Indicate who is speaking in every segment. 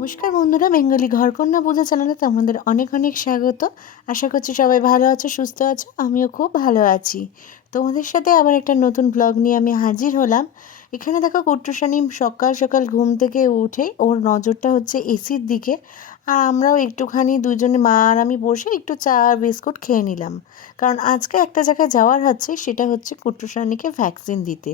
Speaker 1: নমস্কার বন্ধুরা, বেঙ্গলি ঘরকন্যা পূজা চ্যানেলে তোমাদের অনেক অনেক স্বাগত। আশা করছি সবাই ভালো আছো, সুস্থ আছো, আমিও খুব ভালো আছি। তোমাদের সাথে আবার একটা নতুন ব্লগ নিয়ে আমি হাজির হলাম। এখানে দেখো কুট্টুসানি সকাল সকাল ঘুম থেকে উঠেই ওর নজরটা হচ্ছে এসির দিকে। আর আমরাও একটুখানি দুজনে মা আর আমি বসে একটু চা আর বিস্কুট খেয়ে নিলাম। কারণ আজকে একটা জায়গায় যাওয়ার হচ্ছে, সেটা হচ্ছে কুট্টুসানিকে ভ্যাকসিন দিতে।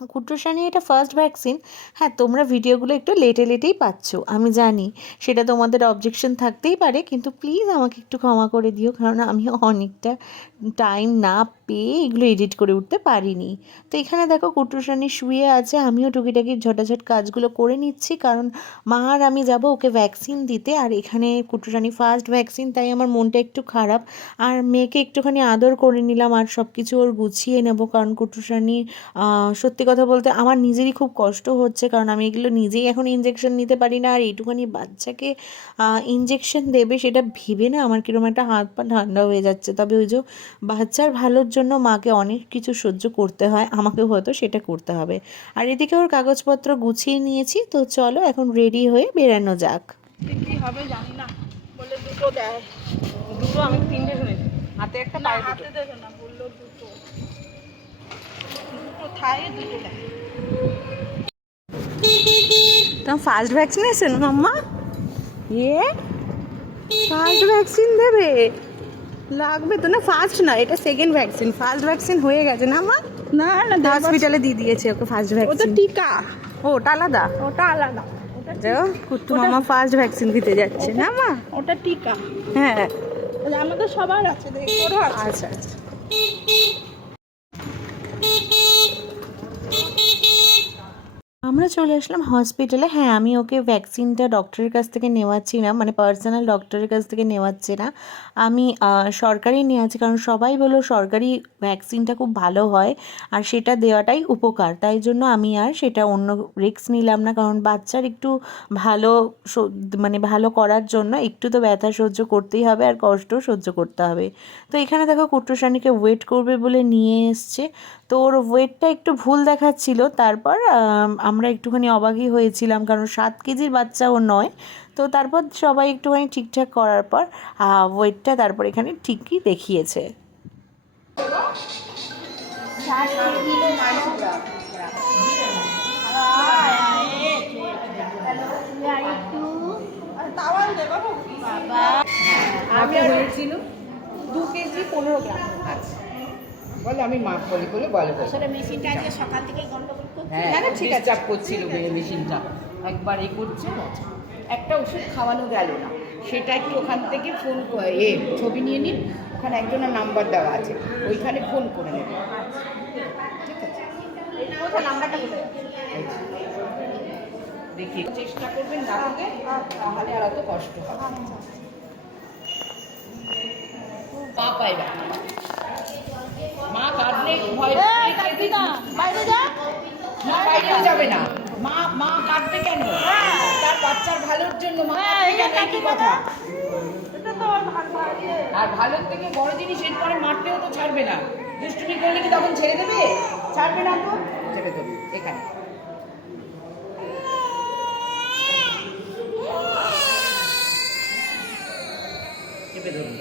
Speaker 1: কুট্টুসানি এটা ফার্স্ট ভ্যাকসিন হ্যাঁ তোমরা ভিডিওগুলো একটু লেটে লেটেই পাচ্ছ, আমি জানি। সেটা তোমাদের অবজেকশন থাকতেই পারে, কিন্তু প্লিজ আমাকে একটু ক্ষমা করে দিও, কারণ আমি অনেকটা টাইম না পেয়ে এগুলো এডিট করে উঠতে পারিনি। তো এখানে দেখো কুট্টুসানি শুয়ে আছে, আমিও টুকিটাকি ঝটাঝট কাজগুলো করে নিচ্ছি, কারণ মা আর আমি যাব ওকে ভ্যাকসিন দিতে, আর এখানে কুট্টুসানি ফার্স্ট ভ্যাকসিন তাই আমার মনটা একটু খারাপ। আর মেয়েকে একটুখানি আদর করে নিলাম, আর সব কিছু ওর গুছিয়ে নেব, কারণ কুট্টুসানি সত্যি কথা বলতে আমার নিজেরই খুব কষ্ট হচ্ছে, কারণ আমি এগুলো নিজেই এখন ইঞ্জেকশন নিতে পারি না, আর এইটুখানি বাচ্চাকে ইঞ্জেকশন দেবে সেটা ভেবে না আমার কীরকম একটা হাত পা ঠান্ডা হয়ে যাচ্ছে। তবে ওই যে বাচ্চার ভালোর মাকে অনেক কিছু সহ্য করতে হয় আমাকেও হয়তো সেটা করতে হবে। আর এদিকে ওর কাগজপত্র গুছিয়ে নিয়েছি তো চলো এখন রেডি হয়ে বেরানো যাক।
Speaker 2: কি হবে জানি না বলে দুটো দেয়। দুটো আমি তিনটে শুনেছি হাতে একটা না হাতে দেবে না বলল দুটো। দুটো থাই দুটো দেয়।
Speaker 1: তোমার ফার্স্ট ভ্যাকসিনেশন মাম্মা ইয়ে ফার্স্ট ভ্যাকসিন দেবে? লাগবে তো না ফার্স্ট না এটা সেকেন্ড ভ্যাকসিন ফার্স্ট ভ্যাকসিন হয়ে গেছে না মা?
Speaker 2: না না
Speaker 1: হসপিটালে দিয়ে দিয়েছে ওকে ফার্স্ট ভ্যাকসিন ওটা
Speaker 2: টিকা।
Speaker 1: ও ওটা আলাদা?
Speaker 2: ওটা আলাদা।
Speaker 1: কুট্টু মামা ফার্স্ট ভ্যাকসিন দিতে যাচ্ছে না মা?
Speaker 2: ওটা টিকা।
Speaker 1: হ্যাঁ।
Speaker 2: আমাদের সবার আছে দেখ তোরও আছে।
Speaker 1: আচ্ছা আচ্ছা। আমরা চলে আসলাম হসপিটালে হ্যাঁ আমি ওকে ভ্যাকসিনটা ডক্টরের কাছ থেকে নেওয়াচ্ছি না মানে পার্সোনাল ডক্টরের কাছ থেকে নেওয়াচ্ছি না। আমি সরকারি নেওয়াচ্ছি কারণ সবাই বলো সরকারি ভ্যাকসিনটা খুব ভালো হয় আর সেটা দেওয়াটাই উপকার। তাই জন্য আমি আর সেটা অন্য রিস্ক নিলাম না, কারণ বাচ্চার একটু ভালো মানে ভালো করার জন্য একটু তো ব্যথা সহ্য করতেই হবে আর কষ্ট সহ্য করতে হবে। তো এখানে দেখো কুট্টুসানিকে ওয়েট করবে বলে নিয়ে এসছে। তো ওর ওয়েটটা একটু ভুল দেখাচ্ছিল। তারপর আমরা একটুখানি অবাকই হয়েছিলাম কারণ সাত কেজির বাচ্চা ও নয়। তো তারপর সবাই একটুখানি ঠিকঠাক করার পর ওয়েটটা তারপর এখানে ঠিকই দেখিয়েছে।
Speaker 2: বাবু।
Speaker 3: আমি হয়েছিল
Speaker 2: দু কেজি পনেরো গ্রাম।
Speaker 3: আচ্ছা। বলে আমি মাপ বলি বলে বলে।
Speaker 4: আসলে মেশিনটা আজকে সকাল থেকে গন্ডগোল করছে
Speaker 3: হ্যাঁ
Speaker 2: ঠিক আছে।
Speaker 3: চাপ করছিল মেশিনটা। একবার এই করছে একটা ওষুধ খাওয়ানো গেল না। সেটা একটু ওখান থেকে ফোন এ ছবি নিয়ে নিন ওখানে একজনের নাম্বার দেওয়া আছে। ওইখানে ফোন করে নেবেন ঠিক আছে? দেখি চেষ্টা করবেন রাখতে তাহলে আর অত কষ্ট হবে পা পায় না মা কাঁদলে ভয় পেয়ে কেঁদে
Speaker 2: বাইরে যা
Speaker 3: না বাইরেও যাবে না। মা মা কাঁদবে কেন? তার বাচ্চার ভালোর জন্য মা কাঁদবে কেন? কথা।
Speaker 2: আর।
Speaker 3: আর ভালোর থেকে বড় জিনিস এরপরে মারতেও তো ছাড়বে না। দুষ্টুমি করলে কি তখন ছেড়ে দেবে? ছাড়বে না তো? ছেড়ে দেবে। এখানে চেপে ধরুন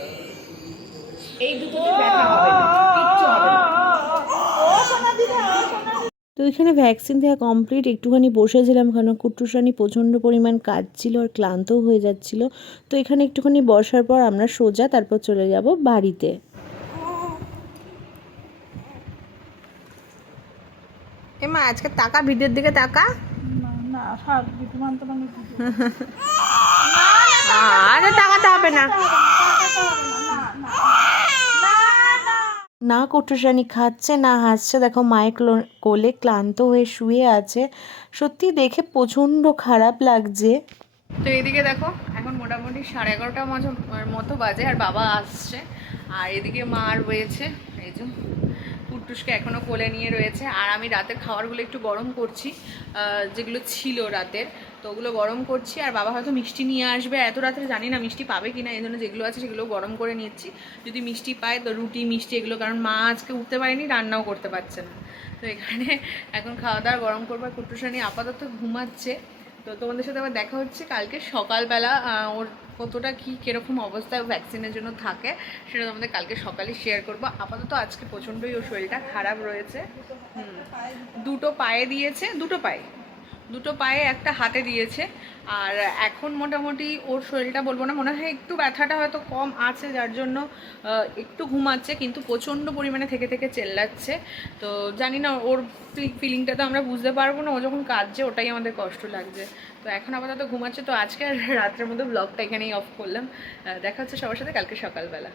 Speaker 3: এই দুটোতে ব্যথা হবে না কিচ্ছু হবে না
Speaker 2: ও সোনা দিদা ও সোনা
Speaker 1: তো এখানে ভ্যাকসিন দেওয়া কমপ্লিট একটুখানি বসেছিলাম কারণ কুট্টুসানি প্রচণ্ড পরিমাণ কাজ ছিল আর ক্লান্তও হয়ে যাচ্ছিল। তো এখানে একটুখানি বসার পর আমরা সোজা তারপর চলে যাব বাড়িতে। এমা আজকে তাকা ভিডিওর দিকে তাকা। আরে তাকাতে হবে না। না কুটুসানি খাচ্ছে, না হাসছে। দেখো, মায়ের ক্লো- কোলে ক্লান্ত হয়ে শুয়ে আছে। সত্যি দেখে প্রচণ্ড খারাপ লাগছে। তো এইদিকে দেখো, এখন মোটামুটি সাড়ে এগারোটা মতো বাজে, আর বাবা আসছে। আর এদিকে মা আর রয়েছে, এই যে। কুট্টুসকে এখনও কোলে নিয়ে রয়েছে। আর আমি রাতের খাবারগুলো একটু গরম করছি যেগুলো ছিল রাতের, তো ওগুলো গরম করছি। আর বাবা হয়তো মিষ্টি নিয়ে আসবে। এত রাত্রে জানি না মিষ্টি পাবে কি না এই জন্য যেগুলো আছে সেগুলো গরম করে নিচ্ছি। যদি মিষ্টি পায় তো রুটি, মিষ্টি এগুলো, কারণ মা আজকে উঠতে পারেনি, রান্নাও করতে পারছে না। তো এখানে এখন খাওয়া দাওয়া গরম করবার কুট্টুসানি আপাতত ঘুমাচ্ছে।
Speaker 2: তো তোমাদের সাথে আবার দেখা হচ্ছে কালকে সকালবেলা ওর কতটা কি, কেরকম অবস্থায় ভ্যাকসিনের জন্য থাকে, সেটা তোমাদের কালকে সকালে শেয়ার করব। আপাতত আজকে প্রচণ্ডই ওর শরীরটা খারাপ রয়েছে। হুম। দুটো পায়ে দিয়েছে, দুটো পায়ে। দুটো পায়ে একটা হাতে দিয়েছে। আর এখন মোটামুটি ওর শরীরটা বলব না, মনে হয় একটু ব্যথাটা হয়তো কম আছে, যার জন্য একটু ঘুমাচ্ছে, কিন্তু প্রচণ্ড পরিমাণে থেকে থেকে চেল্লাচ্ছে। তো জানি না, ওর ফিলিংটা তো আমরা বুঝতে পারব না, ও যখন কাঁদছে, ওটাই আমাদের কষ্ট লাগছে। তো এখন আপাতত ঘুমাচ্ছে, তো আজকে আর রাত্রের মধ্যে ব্লগটা এখানেই অফ করলাম। দেখা হচ্ছে সবার সাথে কালকে সকালবেলা।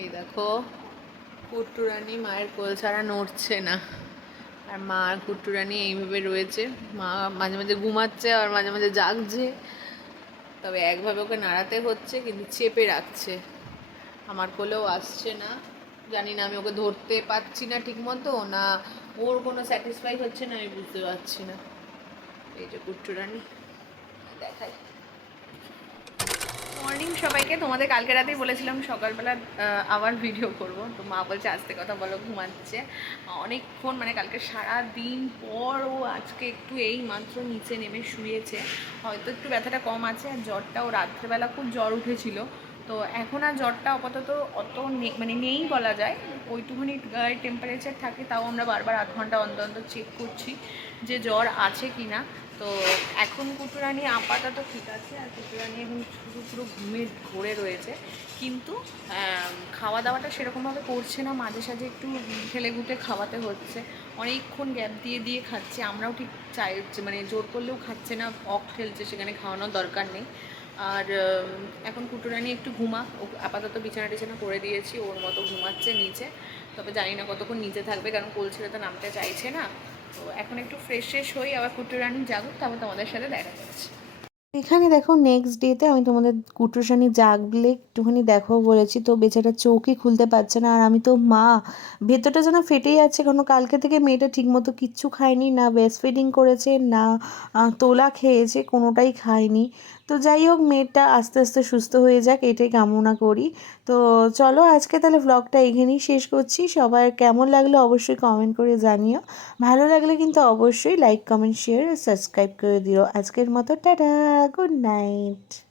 Speaker 2: এই দেখো কুট্টুরানি মায়ের কোল ছাড়া নড়ছে না। আর মা আর কুট্টুরানি এইভাবে রয়েছে। মা মাঝে মাঝে ঘুমাচ্ছে আর মাঝে মাঝে জাগছে। তবে একভাবে ওকে নাড়াতে হচ্ছে, কিন্তু চেপে রাখছে। আমার কোলেও আসছে না। জানি না আমি ওকে ধরতে পারছি না ঠিক মতো না ওর কোনো স্যাটিসফাই হচ্ছে না, আমি বুঝতে পারছি না। এই যে কুট্টুরানি, দেখাই। মর্নিং সবাইকে। তোমাদের কালকে রাতেই বলেছিলাম সকালবেলা আবার ভিডিও করব। তো মা বলছে আস্তে কথা বলো, ঘুমাচ্ছে। অনেকক্ষণ মানে কালকে সারা দিন পর ও আজকে একটু এই মাত্র নিচে নেমে শুয়েছে। হয়তো একটু ব্যথাটা কম আছে আর জ্বরটাও রাত্রেবেলা খুব জ্বর উঠেছিল। তো এখন আর জ্বরটা আপাতত অত মানে নেই বলা যায়। ওইটুকুনি টেম্পারেচার থাকে, তাও আমরা বারবার আধ ঘণ্টা অন্তর অন্তর চেক করছি যে জ্বর আছে কি না তো এখন কুটুরানি আপাতত ঠিক আছে, আর কুটুরানি এখন শুধু পুরো ঘুমে ঘোরে রয়েছে। কিন্তু খাওয়া দাওয়াটা সেরকমভাবে করছে না, মাঝে সাঝে একটু ঠেলে গুটে খাওয়াতে হচ্ছে। অনেকক্ষণ গ্যাপ দিয়ে দিয়ে খাচ্ছে, আমরাও ঠিক চাই মানে জোর করলেও খাচ্ছে না অক ঠেলছে, সেখানে খাওয়ানোর দরকার নেই। আর এখন কুটুরানি একটু ঘুমা আপাতত বিছানা টিছানা করে দিয়েছি, ওর মতো ঘুমাচ্ছে নিচে। তবে জানি না কতক্ষণ নিচে থাকবে, কারণ কোল তো নামতে চাইছে না। তো এখন একটু ফ্রেশ ফ্রেশ হই, আবার কুটুরানি জাগুক, তারপর তোমাদের সাথে দেখা যাচ্ছে
Speaker 1: এখানে দেখো নেক্সট ডেতে আমি তোমাদের কুটুসানি জাগলে একটুখানি দেখো বলেছি, তো বেচারা চোখই খুলতে পারছে না, আর আমি তো মা, ভেতরটা যেন ফেটেই যাচ্ছে কারণ কালকে থেকে মেয়েটা ঠিকমতো কিচ্ছু খায়নি, না ব্রেস্ট ফিডিং করেছে, না তোলা খেয়েছে, কোনোটাই খায়নি। তো যাই হোক, মেয়েটা আস্তে আস্তে সুস্থ হয়ে যাক, এটাই কামনা করি। তো চলো আজকে তাহলে ব্লগটা এখানেই শেষ করছি। সবার কেমন লাগল অবশ্যই কমেন্ট করে জানিও। ভালো লাগলে কিন্তু অবশ্যই লাইক কমেন্ট শেয়ার সাবস্ক্রাইব করে দিও। আজকের মতো টাটা গুড নাইট